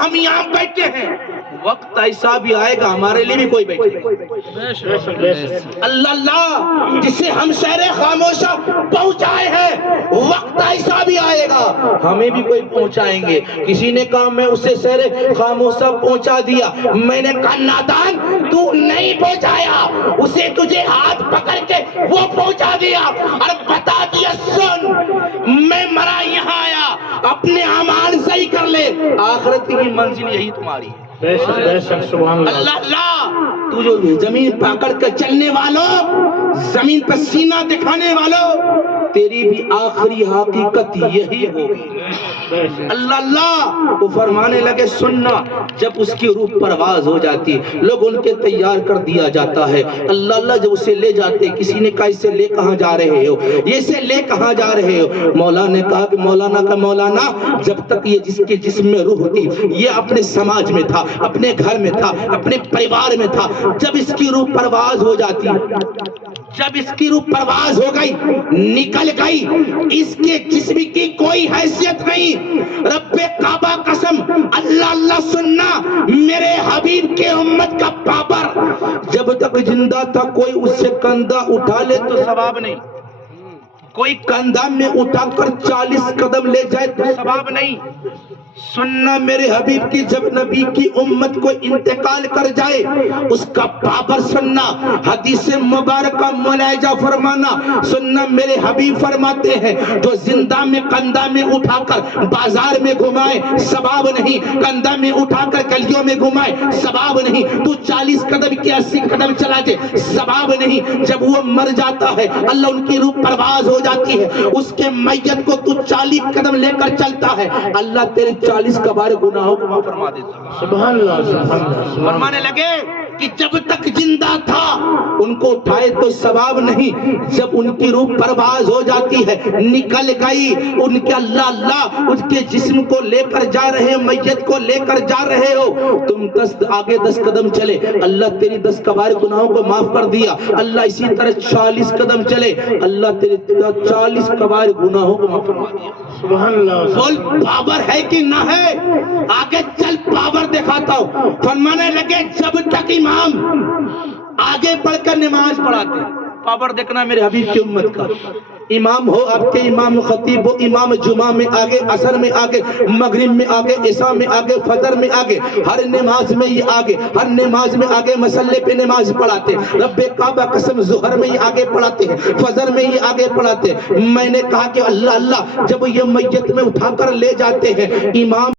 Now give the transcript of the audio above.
ہم یہاں بیٹھے ہیں، وقت ایسا بھی آئے گا ہمارے لیے بھی کوئی بیٹھے گا۔ اللہ اللہ جسے ہم شہر خاموشہ پہنچائے ہیں، وقت ایسا بھی آئے گا ہمیں بھی کوئی پہنچائیں گے۔ کسی نے کہا میں اسے شہر خاموشہ پہنچا دیا، میں نے کہا نادان تو نہیں پہنچایا، اسے تجھے ہاتھ پکڑ کے وہ پہنچا دیا اور بتا دیا سن میں مرا یہاں آیا، اپنے اعمال صحیح کر لے، آخرت کی منزل یہی تمہاری ہے۔ اللہ اللہ تو جو زمین پکڑ کر چلنے والوں، زمین پر سینہ دکھانے والوں، تیری بھی آخری حقیقت یہی ہوگی۔ اللہ اللہ وہ فرمانے لگے سننا، جب اس کی روح پرواز ہو جاتی، لوگ ان کے تیار کر دیا جاتا ہے۔ اللہ اللہ جب اسے لے جاتے، کسی نے کہا اسے لے کہاں جا رہے ہو، یہ سے لے کہاں جا رہے ہو؟ مولانا نے کہا کہ مولانا جب تک یہ جس کے جسم میں روح تھی، یہ اپنے سماج میں تھا، اپنے گھر میں تھا، اپنے پریوار میں تھا، جب اس کی روح پرواز ہو جاتی، جب اس کی روح پرواز ہو گئی، نکل گئی، اس کے جسم کی کوئی حیثیت نہیں، رب کعبہ قسم اللہ اللہ سننا، میرے حبیب کے امت کا بابر جب تک زندہ تھا، کوئی اس سے کندھا اٹھا لے تو ثواب نہیں، کوئی کندھا میں اٹھا کر 40 قدم لے جائے تو ثواب نہیں۔ سننا میرے حبیب کی جب نبی کی امت کو انتقال کر جائے، اس کا بابر سننا، حدیث مبارکہ ملاحظہ فرمانا، سننا میرے حبیب فرماتے ہیں جو زندہ میں کندھا میں اٹھا کر بازار میں گھمائے ثواب نہیں، کندھا میں اٹھا کر گلیوں میں گھمائے ثواب نہیں، تو 40 قدم کی 80 قدم چلا جائے ثواب نہیں۔ جب وہ مر جاتا ہے، اللہ ان کی روح پرواز ہو جاتی ہے، اس کے میت کو تو 40 قدم لے کر چلتا ہے، اللہ تیرے 40 کبائر گناہوں کو معاف فرما دیتا ہے۔ سبحان اللہ۔ فرمانے لگے کہ جب تک زندہ تھا ان کو اٹھائے تو ثواب نہیں، جب ان کی روح پرواز ہو جاتی ہے، نکل گئی، ان کے اللہ اللہ اس کے جسم کو لے کر جا رہے، میت کو لے کر جا رہے ہو، تم آگے 10 قدم چلے، اللہ تیری 10 کبائر گناہوں کو معاف کر دیا، اللہ اسی طرح 40 قدم چلے، اللہ تیرے 40 کبائر گناہوں کو معاف فرما دیا۔ سبحان اللہ۔ بول پاور ہے کہ نہ ہے؟ آگے چل پاور دکھاتا ہوں۔ فرمانے لگے جب تک امام آگے بڑھ کر نماز پڑھاتے ہیں، پاور دیکھنا میرے حبیب کی امت کا، امام ہو آپ کے امام خطیب ہو، امام جمعہ میں آگے، عصر میں آگے، مغرب میں آگے، عشاء میں آگے، فجر میں آگے، ہر نماز میں یہ آگے، ہر نماز میں آگے مسلے پہ نماز پڑھاتے ہیں، رب کعبہ قسم ظہر میں یہ آگے پڑھاتے ہیں، فجر میں یہ آگے پڑھاتے ہیں۔ میں نے کہا کہ اللہ اللہ جب یہ میت میں اٹھا کر لے جاتے ہیں، امام